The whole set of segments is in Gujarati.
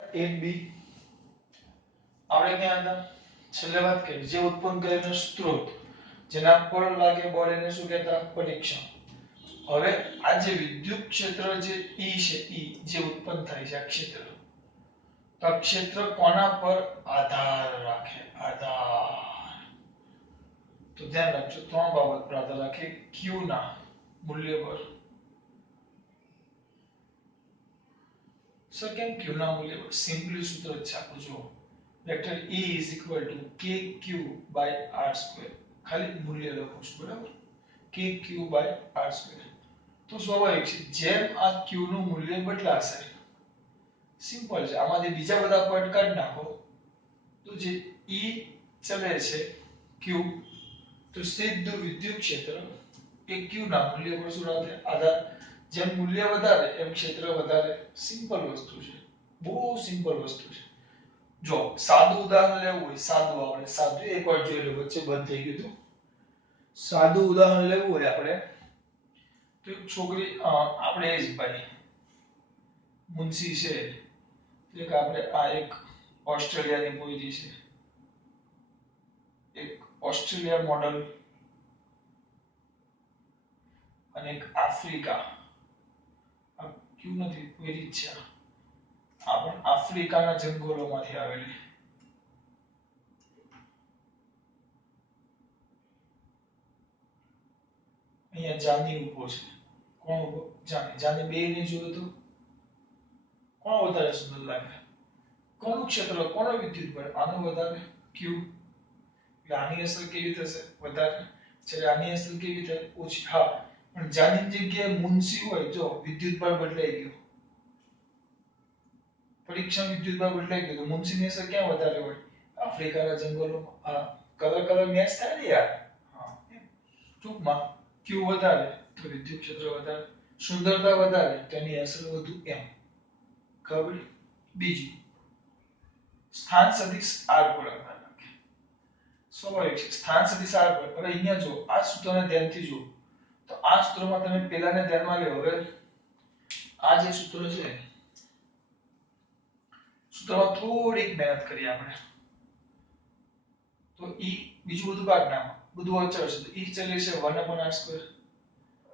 એક બી આપણે ક્યાં હતા છેલ્લે વાત કરી જે ઉત્પન્ન કરેલો સ્ત્રોત જેના પર લાગે બળ એને શું કહેતા પરીક્ષણ. હવે આ જે વિદ્યુત ક્ષેત્ર જે E છે E જે ઉત્પન્ન થાય છે આ ક્ષેત્ર તો આ ક્ષેત્ર કોના પર આધાર રાખે આધાર તો ધ્યાન રાખજો ત્રણ બાબત પર આધાર રાખે Q ના મૂલ્ય પર. સર કેમ Q ના મૂલ્ય પર સિમ્પલી સૂત્ર છે આપણું જો વેક્ટર E kq r². ખાલી મૂલ્ય લખો છો બરાબર kq/r². તો સ્વાભાવિક છે જેમ આ q નું મૂલ્ય બદલાશે સિમ્પલ છે આમાંથી બીજા બધા પદ કાઢી નાખો તો જે E ચલે છે q તો સીધું વિદ્યુત ક્ષેત્ર એ q ના મૂલ્ય પર શું રાખે આધાર. જેમ મૂલ્ય વધારે એમ ક્ષેત્ર વધારે. સિમ્પલ વસ્તુ છે બહુ સિમ્પલ વસ્તુ છે. જો સાદું ઉદાહરણ લેવું હોય સાદું એકવાર જોઈ લો વચ્ચે બંધ થઈ ગયું હતું. સાદું ઉદાહરણ લેવું હોય આપણે તો એક છોકરી આપણે એ જ ભાઈ મુનશી છે એક આપણે આ એક ઓસ્ટ્રેલિયાની પોયરી છે એક ઓસ્ટ્રેલિયા મોડલ અને એક આફ્રિકા આ ક્યુ નથી પોયરી છે આ પણ આફ્રિકાના જંગલોમાંથી આવેલી. અહીંયા જાની ઉભો છે કોણ ઉભો જાની બે ને જોયો તો કોણ વધારે સુંદર લાગે કોનું ક્ષેત્ર કોનો વિદ્યુત બળ આનું વધારે q એટલે આની અસર કેવી થશે વધારે છે આની અસર કેવી થાય ઓછી. હા પણ જાની જગ્યાએ મુનશી હોય જો વિદ્યુત બળ બદલાઈ ગયું પરીક્ષણ વિદ્યુત બળ બદલાઈ ગયું તો મુનશીની અસર ક્યાં વધારે હોય આફ્રિકાના જંગલોમાં. હા કલર મેચ થાય ને યાર. હા ટૂંકમાં q વધારે તો વિદ્યુત ક્ષેત્ર વધારે સુંદરતા વધારે તેની અસર વધુ એમ ખબર. બીજું સ્થાન સદિશ r પર આધાર રાખે સ્વાભાવિક છે સ્થાન સદિશ r પર. હવે અહીંયા જો આ સૂત્રને ધ્યાનથી જુઓ તો આ સૂત્રમાં તમે પહેલાને ધ્યાનમાં લો. હવે આ જે સૂત્ર છે સૂત્રમાં થોડીક મહેનત કરી આપણે તો E બીજું બધું કાઢ નાખો બધું અચળ છે તો E ચલે છે 1/r².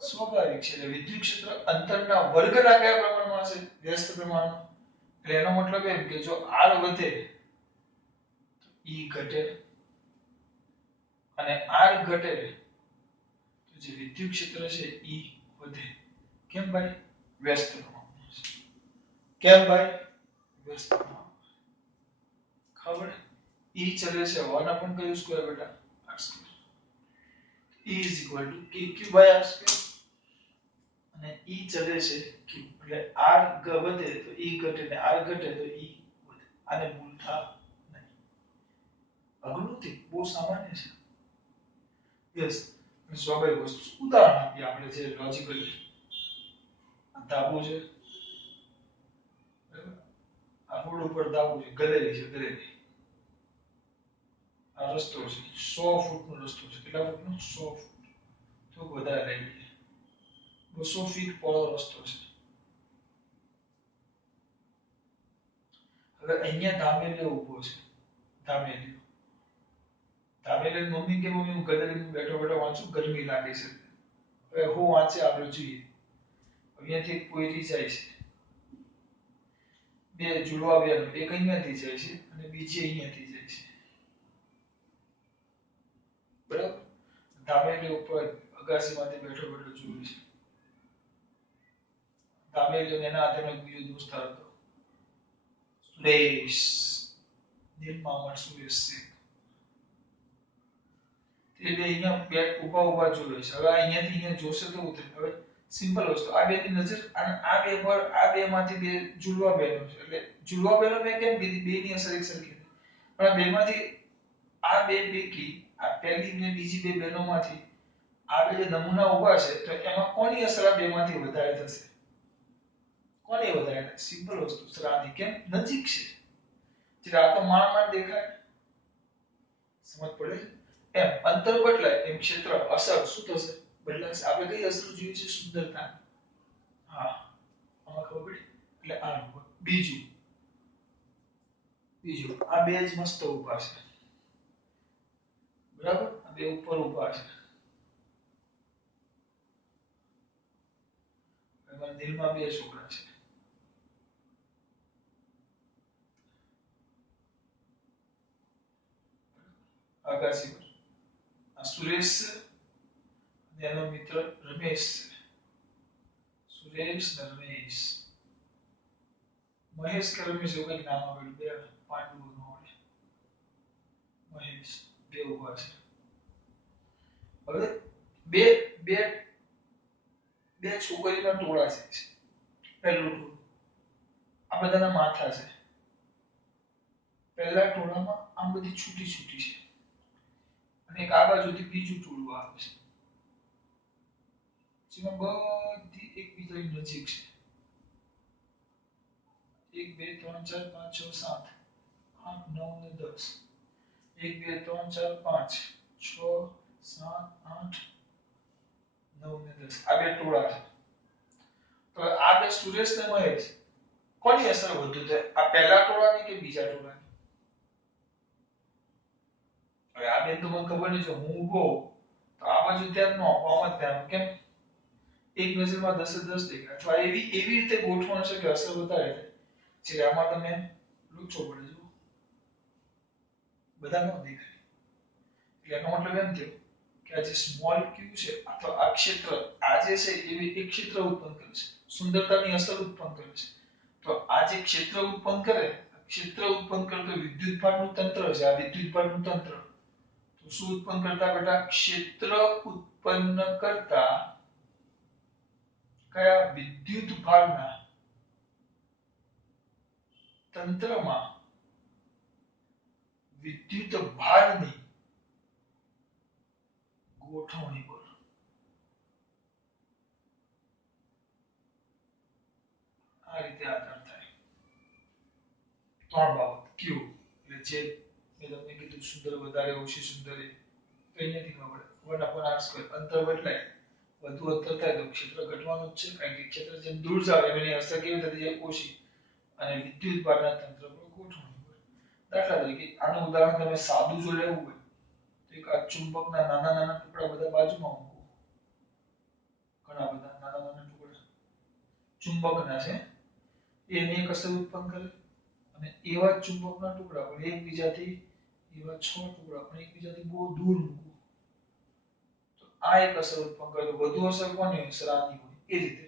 સ્વાભાવિક છે એટલે વિદ્યુત ક્ષેત્ર અંતરના વર્ગના કયા પ્રમાણમાં છે વ્યસ્ત પ્રમાણમાં. એટલે એનો મતલબ એમ કે જો r વધે તો E ઘટે અને r ઘટે તો જે વિદ્યુત ક્ષેત્ર છે E વધે. કેમ ભાઈ વ્યસ્ત પ્રમાણમાં છે. કેમ ભાઈ વ્યસ્ત પ્રમાણમાં ખબર. E ચલે છે 1/કયું² બેટા r². E kq/r² અને E ચલે છે q એટલે r વધે તો E ઘટે ને r ઘટે તો E વધે. આને ભૂલતા નહીં અઘરું નથી બહુ સામાન્ય છે. યસ સ્વાભાવિક વસ્તુ ઉદાહરણ આપીએ આપણે જે લોજિકલી ધાબુ છે આ રોડ ઉપર ધાબુ છે ગલેરી આ રસ્તો છે 100 ફૂટનો રસ્તો છે. કેટલા ફૂટનો 100 ફૂટ તો વધારે લઈ લઈએ 200 ફીટ પહોળો રસ્તો છે. હવે અહીંયા ધામેલિયો ઊભો છે ધામેલિયો મમ્મી કે મમ્મી હું ગલેરીમાં બેઠો વાંચું ગરમી લાગે છે. હવે હું વાંચે આપણે જોઈએ અહીંયાથી એક પોયરી જાય છે બે જુડવા બેનો એક અહીંયાથી જાય છે અને બીજી અહીંયાથી જાય છે બરાબર. ધામેલિયો ઉપર અગાસીમાંથી બેઠો જોયું છે. ધામેલિયો એના હાથેનો એક બીજો દોસ્તાર હતો સુરેશ નિર્મામણ સુરેશ છે. એ બે અહીંયા બે ઊભા જોવે છે. હવે અહીંયાથી અહીંયા જોશે તો ઉતરે. હવે સિમ્પલ વસ્તુ આ બે ની નજર અને આ બે પર આ બે માંથી બે જુડવા બહેનો છે એટલે જુડવા બહેનો મેં કેમ કીધી બે ની અસર એક સરખી પણ આ બેમાંથી આ બે પૈકી આ પહેલી ને બીજી બે બહેનોમાંથી આ બે જે નમૂના ઊભા છે તો એમાં કોની અસર આ બેમાંથી વધારે થશે કોની વધારે સિમ્પલ વસ્તુ સરાની કેમ નજીક છે એટલે આ તો માણ દેખાય સમજ પડે એમ અંતર બદલાય એમ ક્ષેત્ર અસર શું થશે બદલાશે. આપણે કઈ અસર જોઈએ છે સુંદરતા. હા આમાં ખબર પડી એટલે આ બીજું બીજું આ બે જ મસ્ત ઊભા છે, બરાબર, આ બે ઉપર ઊભા છે, એમાં દિલમાં બે છોકરા છે, આકાશી પર આ સુરેશ અને એનો મિત્ર રમેશ છે, સુરેશ ને રમેશ, મહેશ કે રમેશ એવું કંઈક નામ આવેલું, બે પાંડવો નો હોય, મહેશ, બે ઉભા છે. હવે બે બે બે છોકરીના ટોળા છે, પહેલું ટોળું આ બધાના માથા છે, પહેલા ટોળામાં આમ બધી છૂટી છૂટી છે, અને એક આ બાજુથી બીજું ટોળું આવે છે, જેમાં બધી એકબીજાની નજીક છે, 1 2 3 4 5 6 7 8 9 ને 10, 1 2 3 4 5 6 7 8 9 ને 10 આ બે ટોળા છે. તો આ બે સુરેશ ને મહેશ કોની અસર વધુ છે, આ પહેલા ટોળાની કે બીજા ટોળાની? હવે આ બેન તો મને ખબર નહીં છે, હું ઊભો તો આ બાજુ ધ્યાન ન આપવામાં ધ્યાન, કેમ એક નજરમાં 10 10 દેખાય, અથવા એવી રીતે ગોઠવણ છે કે અસર વધારે થાય છે, આમાં તમે લૂછો પડે જો બધા નો દેખાય, એટલે એનો મતલબ એમ થયો કે આ જે સ્મોલ ક્યુ છે અથવા આ ક્ષેત્ર આ જે છે એવી એક ક્ષેત્ર ઉત્પન્ન કરે છે, સુંદરતાની અસર ઉત્પન્ન કરે છે, તો આ જે ક્ષેત્ર ઉત્પન્ન કરે, ક્ષેત્ર ઉત્પન્ન કરતો વિદ્યુતભારનું તંત્ર છે, આ વિદ્યુતભારનું તંત્ર તો શું ઉત્પન્ન કરતા બેટા? ક્ષેત્ર ઉત્પન્ન કરતા કયા વિદ્યુતભારના તંત્રમાં વિદ્યુતભારની ગોઠવણી પર આ રીતે આધાર થાય. ત્રણ બાબત ક્યુ એટલે જે મેં તમને કીધું સુંદર વધારે ઓછી સુંદર કઈ નથી ખબર, 1/r² અંતર બદલાય, વધુ અંતર થાય તો ક્ષેત્ર ઘટવાનું જ છે, કારણ કે ક્ષેત્ર જેમ દૂર જાવ એમ એની અસર કેવી થતી જાય? ઓછી, અને વિદ્યુતભારના તંત્ર પર ગોઠવણી પર. દાખલા તરીકે આનું ઉદાહરણ તમે સાદું જો લેવું હોય તો એક આ ચુંબકના નાના નાના ટુકડા બધા બાજુમાં મૂકો, ઘણા બધા નાના નાના ટુકડા ચુંબકના છે, એની એક અસર ઉત્પન્ન કરે, અને એવા ચુંબકના ટુકડા પણ એકબીજાથી એવા 6 ટુકડા પણ એકબીજાથી બહુ દૂર મૂકો તો આ એક અસર ઉત્પન્ન કરે, તો વધુ અસર કોની અસર આની હોય એ રીતે.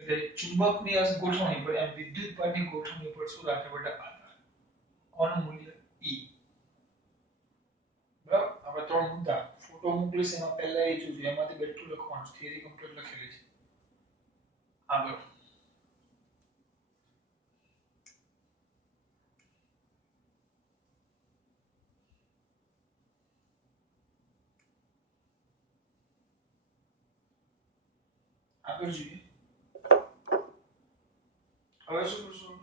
એટલે ચુંબકની ગોઠવણી પર એમ વિદ્યુતભારની ગોઠવણી પર શું રાખે બેટા? આધાર. કોનું મૂલ્ય? E. બરાબર, આપણે ત્રણ મુદ્દા ફોટો મોકલીશ એમાં પહેલા એ જોજો, એમાંથી બેઠું લખવાનું, થિયરી કમ્પ્લીટ લખેલી છે. આગળ આગળ જોઈએ. હવે શું કરશું?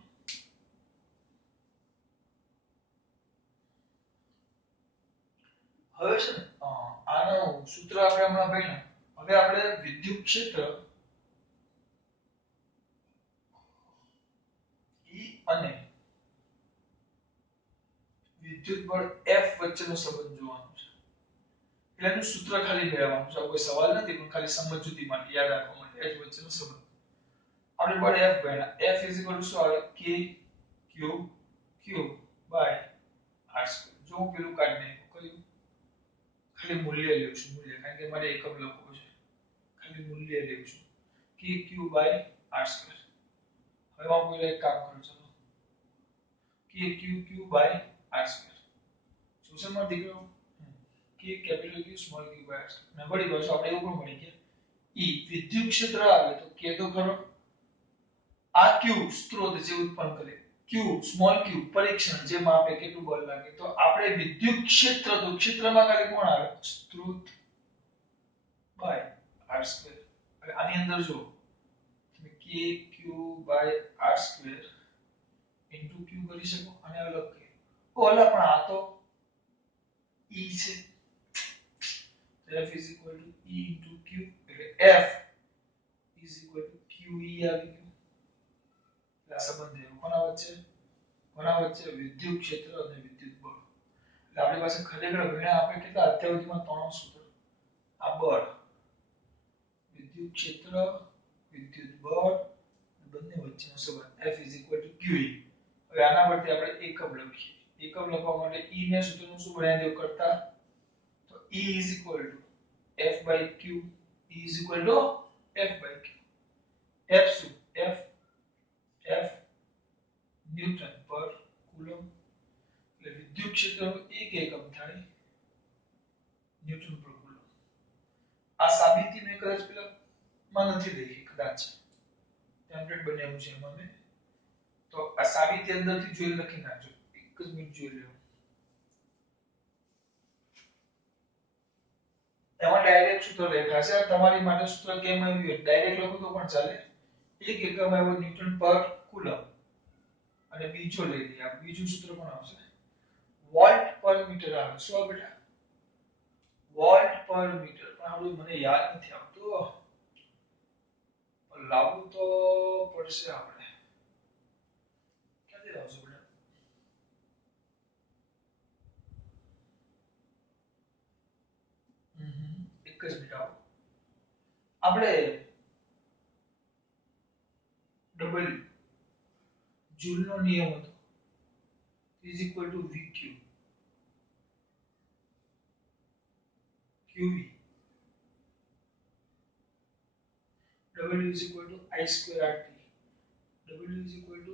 હવે છે ને આનું સૂત્ર આપણે હમણાં ભણ્યા, હવે આપણે વિદ્યુત ક્ષેત્ર E અને વિદ્યુત બળ F વચ્ચેનો સંબંધ જોવાનો છે. એટલે એનું સૂત્ર ખાલી મેળવવાનું છે, કોઈ સવાલ નથી, પણ ખાલી સમજૂતી માટે યાદ રાખવા માટે H વચ્ચેનો સંબંધ. આપણે બળ F ભણ્યા, F શું આવે? K Q Q r². જો હું પેલું કાઢી નાખ્યું, કર્યું ખાલી મૂલ્ય લેવું છું, મૂલ્ય, કારણ કે મારે એકમ લખવું છે, ખાલી મૂલ્ય લેવું છું, K Q r². હવે હું પેલું એક કામ કરું, ચલો K Q r². શું છે મારો દીકરો? K capital Q small q r². ને વળી પાછું આપણે એવું પણ મળી ગયા E વિદ્યુત ક્ષેત્ર આવે તો K તો ખરો, આ Q સ્ત્રોત જે ઉત્પન્ન કરે, Q સ્મોલ q પરીક્ષણ જે માપે કેટલું બળ લાગે, તો આપણે વિદ્યુત ક્ષેત્ર તો ક્ષેત્રમાં ખાલી કોણ આવે? સ્ત્રોત બાય r². હવે આની અંદર જો તમે K Q r² into Q કરી શકો, અને અલગ કે ઓલા પણ આ તો E છે, F is equal to E into Q, એટલે F is equal to QE આવી ગયું. આ સંબંધ છે કોના વચ્ચે? કોના વચ્ચે? વિદ્યુત ક્ષેત્ર અને વિદ્યુત બળ. એટલે આપણી પાસે ખરેખર ભણ્યા આપણે કેટલા અત્યાર સુધીમાં 3 સૂત્ર. આ બળ, વિદ્યુત ક્ષેત્ર, વિદ્યુત બળ, બંને વચ્ચેનો સંબંધ F q E. હવે આના પરથી આપણે એકમ લખીએ. એકમ લખવા માટે E ને સૂત્રનું શું બનાવી દેવું કરતા? તો E F/q. E F/q. F શું? F ન્યૂટન પર કુલમ. એટલે વિદ્યુત ક્ષેત્રનું એક એકમ થાય ન્યૂટન પર કુલમ. આ સાબિતી મેં કદાચ પેલા માં નથી લખી, કદાચ ટેમ્પલેટ બનાવ્યું છે એમાં મેં. તો આ સાબિતી અંદરથી જોઈ લખી નાખજો. એક જ મિનિટ જોઈ લેવું. એમાં ડાયરેક્ટ સૂત્ર લખ્યા છે. તમારી માટે સૂત્ર કેમ આવ્યું? ડાયરેક્ટ લખો તો પણ ચાલે. એક એકમ આવ્યો ન્યૂટન પર કુલમ. અને બીજો લઈ લઈએ. આ બીજું સૂત્ર પણ આવશે. વોલ્ટ પર મીટર આવે. શું બેટા? વોલ્ટ પર મીટર. પણ આપણું મને યાદ નથી આવતું. લાવવું તો પડશે આપણે. ક્યાંથી લાવશું બેટા? એક જ મિનિટ આવો. આપણે ડબલ જૂલનો નિયમ હતો is equal to VQ QV W is equal to I square RT W is equal to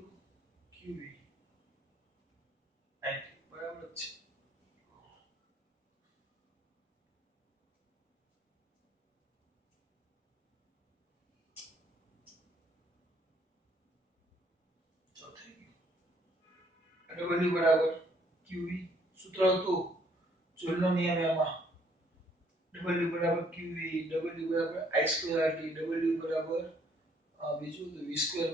QV IT બરાબર છે. તો થઈ ગયું. W બરાબર QV સૂત્ર હતું જૂલનો નિયમ એમાં W બરાબર QV W બરાબર I square RT W બરાબર બીજું તો V square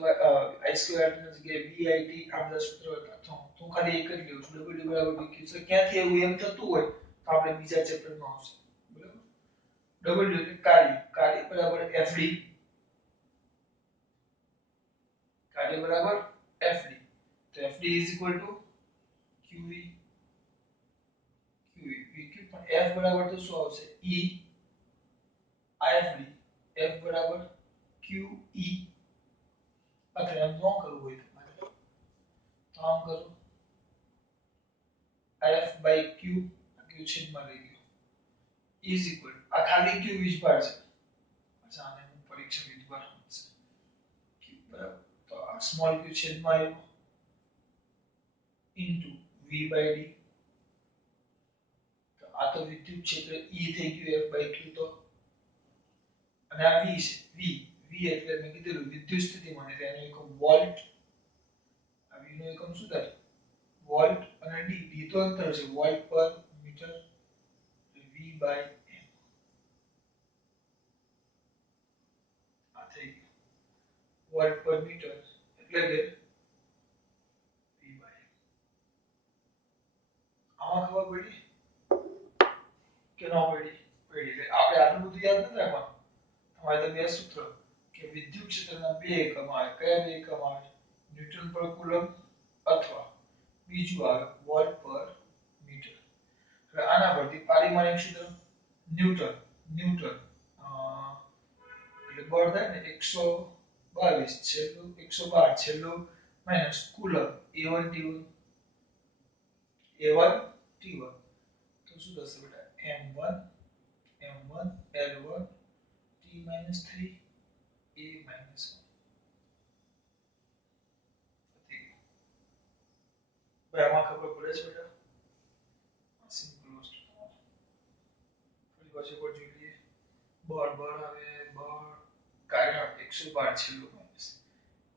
I square RT ની જગ્યાએ VIT આ બધા સૂત્રો હતા. તો હું ખાલી એક જ લઉં છું W બરાબર VQ. તો ક્યાંથી એવું એમ થતું હોય તો આપણે બીજા ચેપ્ટરમાં આવશે. બરાબર? W એટલે કાર્ય બરાબર FD કાર્ય બરાબર FD. તો FD is equal to QV VQ પણ F બરાબર તો શું આવશે? E IFD F બરાબર QE. અથવા એમ ન કરવું હોય તો આમ કરો F/Q Q છેદમાં લઈ ગયો is equal આ ખાલી Q વીજભાર છે. અચ્છા આને હું પરીક્ષા વીજભાર છે Q બરાબર. તો આ સ્મોલ q છેદમાં આવ્યો ઇન્ટુ V/D. તો આ તો વિદ્યુત ક્ષેત્ર E થઈ ગયું F/Q. તો અને આ V છે V એટલે મેં કીધું વિદ્યુત સ્થિતિમાન એટલે એનો એકમ વોલ્ટ. આ V નો એકમ શું થાય? વોલ્ટ. અને D તો અંતર છે વોલ્ટ પર મીટર V/M. આ થઈ ગયું વોલ્ટ પર મીટર એટલે કે V/M. આમાં ખબર પડી કે ન પડી? પડી. આપણે આટલું બધું યાદ નથી રાખવાનું. તમારે તો બે સૂત્ર કે વિદ્યુત ક્ષેત્રના બે એકમ આવે. કયા બે એકમ આવે? ન્યૂટન પર કુલમ અથવા બીજું આવે વોલ્ટ પર મીટર. હવે આના પરથી પારિમાણિક સૂત્ર ન્યૂટન એટલે બળ થાય ને 122 છેલ્લું 112 છેલ્લું માઈનસ કુલમ A1 T1 તો શું થશે બેટા? M1 L1 T - 3 A - 1. ભાઈ આમાં ખબર પડે છે બેટા? સિમ્પલ વસ્તુ ફરી પાછું પર જોઈ લઈએ. બળ આવે બળ કાર્ય 112 છેલ્લું માઈનસ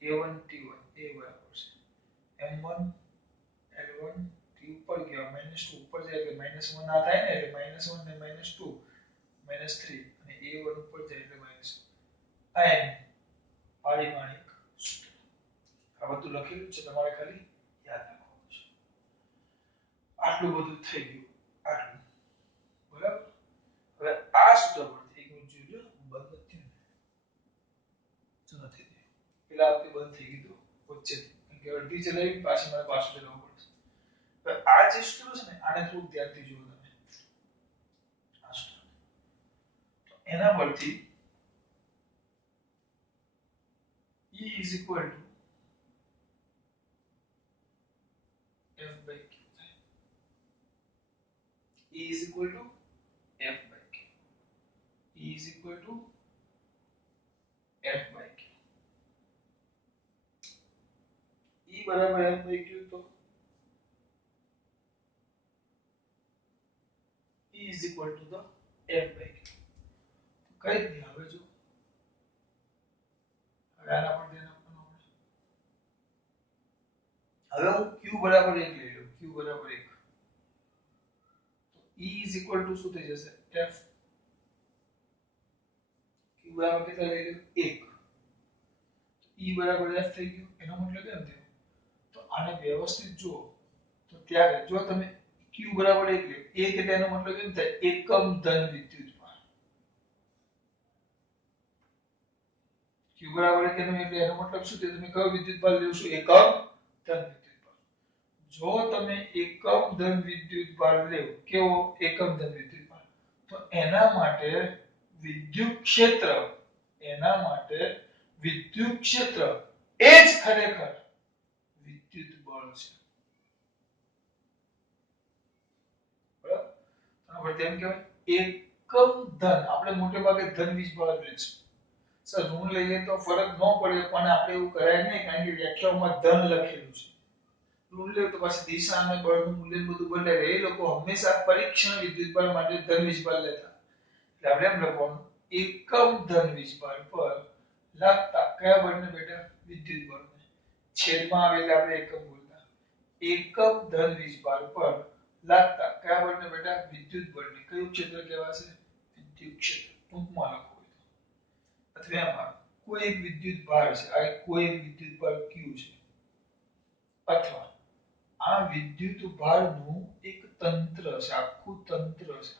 A1 T1 એ બરાબર છે M1 L1 T ઉપર ગયો -2 ઉપર જાય એટલે -1 આ થાય ને એટલે -1 ને -2 -3 અને A1 ઉપર જાય એટલે -1 આ પારિમાણિક સૂત્ર. આ બધું લખેલું છે તમારે ખાલી યાદ રાખવાનું છે. આટલું બધું થઈ ગયું આટલું બરાબર. હવે આ સૂત્ર પરથી એક મિનિટ જોઈ લો બંધ થયું ને નથી થયું પેલા વખતે બંધ થઈ ગયું વચ્ચે કે અડધી ચલાવી પાછી મારે પાછું ચલાવવું પડશે. તો આ જે સૂત્ર છે ને આને થોડું ધ્યાનથી જુઓ તમે. આ સૂત્ર તો એના પરથી E is equal to F by Q થાય. E is equal to F by Q. E is equal to F by Q. E બરાબર F by Q તો E is equal to the F by Q. કઈ જ નહીં હવે જો હવે આના પર ધ્યાન આપવાનું હવે હું Q બરાબર 1 લઈ લઉં. Q બરાબર 1 તો E is equal to શું થઈ જશે F. Q બરાબર કેટલા લઈ લઉં 1. E બરાબર F થઈ ગયું. એનો મતલબ એમ થયો તો આને વ્યવસ્થિત જુઓ તો ત્યારે જો તમે Q બરાબર 1 લે 1 એટલે એનો મતલબ એમ થાય એકમ ધન વિદ્યુતભાર. Q બરાબર 1 એટલે એનો મતલબ શું થાય તમે કયો વિદ્યુતભાર લેશો એકમ ધન વિદ્યુતભાર. જો તમે એકમ ધન વિદ્યુતભાર લેવ કેવો એકમ ધન વિદ્યુતભાર તો એના માટે વિદ્યુત ક્ષેત્ર એ જ ખરેખર વિદ્યુત બળ છે. બરાબર તેમ કહેવાય એકમ ધન. આપણે મોટે ભાગે ધન વીજભાર લઈશું સર ઋણ લઈએ તો ફરક ન પડે પણ આપણે એવું કરાય નહીં કારણ કે વ્યાખ્યાઓમાં ધન લખેલું છે. ઋણ લે તો પછી દિશા અને બળનું મૂલ્ય બધું બદલાય. એ લોકો હંમેશા પરીક્ષણ વિદ્યુતભાર માટે ધન વીજભાર લેતા. એટલે આપણે એમ લખવાનું એકમ ધન વીજભાર પર લાગતા કયા બળને બેટા વિદ્યુત બળને છેદમાં આવે એટલે આપણે એકમ બોલતા. એકમ ધન વીજભાર પર લાગતા કયા બળને બેટા વિદ્યુત બળને કયું ક્ષેત્ર કહેવાશે વિદ્યુત ક્ષેત્ર. ટૂંકમાં લખો અથવા એમાં કોઈ એક વિદ્યુત ભાર છે આ કોઈ એક વિદ્યુત ભાર Q છે અથવા આ વિદ્યુત ભારનું એક તંત્ર છે આખું તંત્ર છે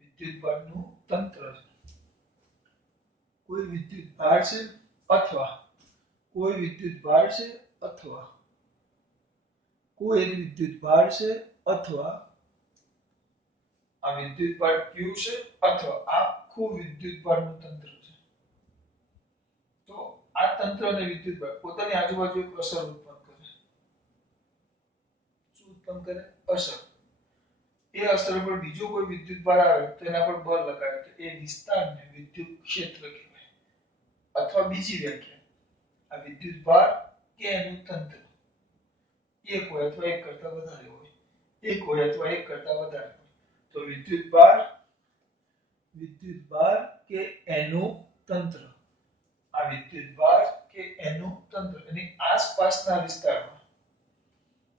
વિદ્યુત ભારનું તંત્ર છે. કોઈ વિદ્યુત ભાર છે અથવા કોઈ વિદ્યુત ભાર છે અથવા કોઈ એક વિદ્યુત ભાર છે અથવા આ વિદ્યુત ભાર Q છે અથવા આખું વિદ્યુત ભારનું તંત્ર છે. તો આ તંત્ર અને વિદ્યુત ભાર પોતાની આજુબાજુ એક અસર ઉત્પન્ન કરે. શું ઉત્પન્ન કરે અસર. એ અસર પર બીજો કોઈ વિદ્યુત ભાર આવે તો એના પર બળ લગાડે તો એ વિસ્તારને વિદ્યુત ક્ષેત્ર કહેવાય. અથવા બીજી વ્યાખ્યા આ વિદ્યુત ભાર કે એનું તંત્ર એક હોય અથવા એક કરતા વધારે હોય. એક હોય અથવા એક કરતા વધારે હોય તો વિદ્યુત ભાર કે એનું તંત્ર. આ વિદ્યુત ભાર કે એનું તંત્ર એની આસપાસના વિસ્તારમાં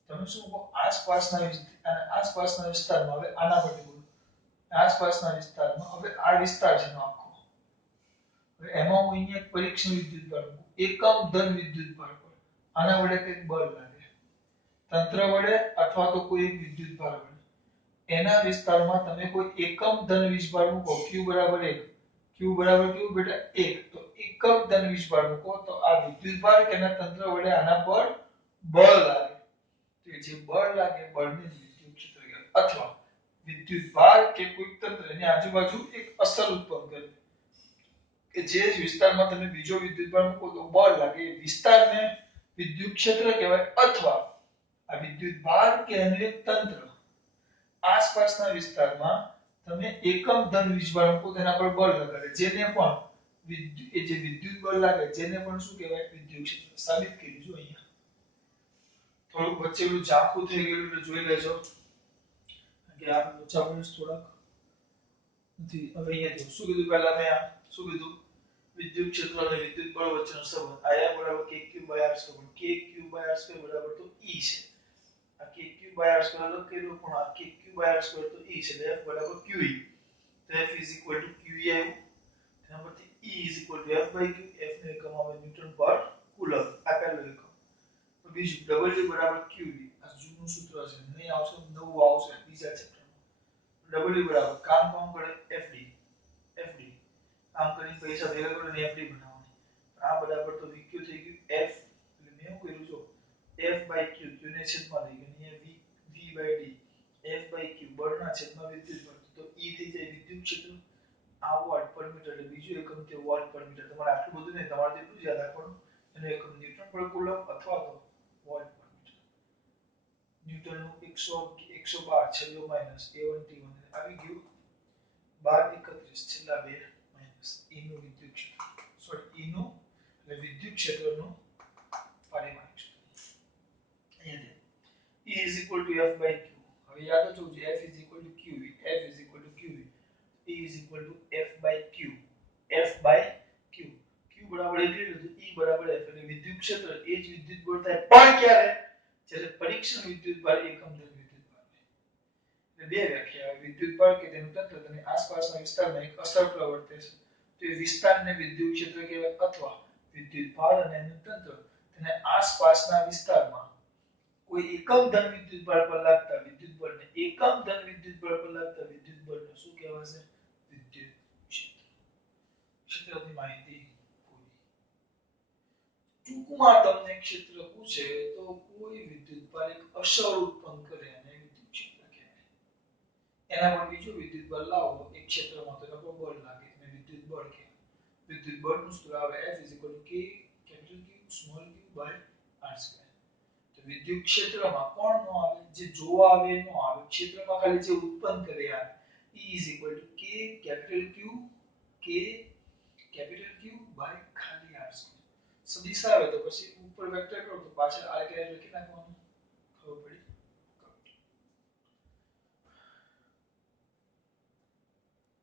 તમે શું કહો આસપાસના વિસ્તારમાં હવે આના પરથી બોલો આસપાસના વિસ્તારમાં હવે આ વિસ્તાર છે આખો. હવે એમાં હું અહીંયા પરીક્ષણ વિદ્યુત ભાર એકમ ધન વિદ્યુત ભાર પર આના વડે કંઈક બળ લાગે તંત્ર વડે અથવા તો કોઈ એક વિદ્યુત ભાર વડે એના વિસ્તારમાં તમે કોઈ એકમ ધન વીજભાર મૂકો Q બરાબર 1 Q બરાબર કેવું બેટા 1 તો એકમ ધન વીજભાર મૂકો તો આ વિદ્યુત ભાર કે એના તંત્ર વડે આના પર બળ લાગે તો જે બળ લાગે બળને વિદ્યુત ક્ષેત્ર કહેવાય. અથવા વિદ્યુત ભાર કે કોઈ તંત્ર એની આજુબાજુ એક અસર ઉત્પન્ન કરે કે જે વિસ્તારમાં તમે બીજો વિદ્યુત ભાર મૂકો તો બળ લાગે એ વિસ્તારને વિદ્યુત ક્ષેત્ર કહેવાય. અથવા આ વિદ્યુત ભાર કે એનું એક તંત્ર આસપાસના વિસ્તારમાં તમે એકમ ધન વીજભાર મૂકો તેના પર બળ લગાડે જેને પણ એ જે વિદ્યુત બળ લાગે જેને પણ શું કહેવાય વિદ્યુત ક્ષેત્ર. સાબિત કરી જો અહીંયા થોડું વચ્ચે પેલું ઝાંખું થઈ ગયેલું એટલે જોઈ લેજો કે આ ઓછા પોઈન્ટ થોડાક નથી. હવે અહીંયા જો શું કીધું પહેલા મેં શું કીધું વિદ્યુત ક્ષેત્ર અને વિદ્યુત બળ વચ્ચેનો સંબંધ I બરાબર kq r2 kq r2 બરાબર તો E છે. આ kq r2 અલગ કર્યું પણ આ kq r2 તો E છે એટલે F બરાબર QE તો F is equal to QE આવ્યું. તેના પરથી E is equal to F by Q. F નો એકમ આવે ન્યૂટન પર કુલમ આ પહેલું એકમ. તો બીજું W બરાબર QD આ જૂનું સૂત્ર છે નહીં આવશે નવું આવશે બીજા ચેપ્ટરમાં. W બરાબર કામ કરે FD કામ કરીને પૈસા ભેગા કરીને FD બનાવવાની. આ બરાબર તો VQ થઈ ગયું F એટલે મેં એવું કર્યું જો F/Q Q ને છેદમાં લઈ ગયો અહીંયા V/D F/Q બળના છેદમાં વિદ્યુત બળ તો E થઈ જાય વિદ્યુત ક્ષેત્ર આ વોટ પર મીટર એટલે બીજું એકમ કે વોટ પર મીટર તમારે આટલું બધું નહીં તમારે એટલું જ યાદ રાખવાનું એનો એકમ ન્યૂટન પર કુલમ અથવા તો વોટ પર મીટર ન્યૂટનનું 112 છેલ્લો માઈનસ A1T1 આવી ગયું 1231 છેલ્લા બે માઈનસ E નું વિદ્યુત ક્ષેત્ર સોરી E નું એટલે વિદ્યુત ક્ષેત્રનું પારિમાણિક સૂત્ર અહીંયા E is equal to F/Q હવે યાદ રાખજો F is equal to QV F is equal to QV E is equal to F/Q F/Q Q બરાબર એટલી લીધું E બરાબર F એટલે વિદ્યુત ક્ષેત્ર એ જ વિદ્યુત બળ થાય પણ ક્યારે જ્યારે પરીક્ષણ વિદ્યુત ભાર એકમ દર વિદ્યુત ભાર એટલે બે વ્યાખ્યા આવે વિદ્યુત ભાર કે તેનું તત્વ તેની આસપાસના વિસ્તારમાં એક અસર પ્રવર્તે છે તો એ વિસ્તારને વિદ્યુત ક્ષેત્ર કહેવાય અથવા વિદ્યુત ભાર અને એનું તંત્ર તેને આસપાસના વિસ્તારમાં કોઈ એકમ ધન વિદ્યુત બળ પર લાગતા વિદ્યુત બળને એકમ ધન વિદ્યુત બળ પર લાગતા વિદ્યુત બળને શું કહેવાશે વિદ્યુત ક્ષેત્ર ક્ષેત્રની માહિતી પૂરી ટૂંકમાં તમને ક્ષેત્ર પૂછે તો કોઈ વિદ્યુત બળ એક અસર ઉત્પન્ન કરે અને વિદ્યુત ક્ષેત્ર કહેવાય એના પર બીજું વિદ્યુત બળ લાવો એક ક્ષેત્રમાં તો એના પર બળ લાગે એને વિદ્યુત બળ કહેવાય વિદ્યુત બળનું સૂત્ર આવે F K Q small q r². તો વિદ્યુત ક્ષેત્રમાં કોણ નો આવે જે જોવા આવે નો આવે ક્ષેત્રમાં ખાલી જે ઉત્પન્ન કરે યાર E K Q ખાલી r². સદિશ આવે તો પછી ઉપર વેક્ટર કરો તો પાછળ r લખી નાખવાનું ખબર પડી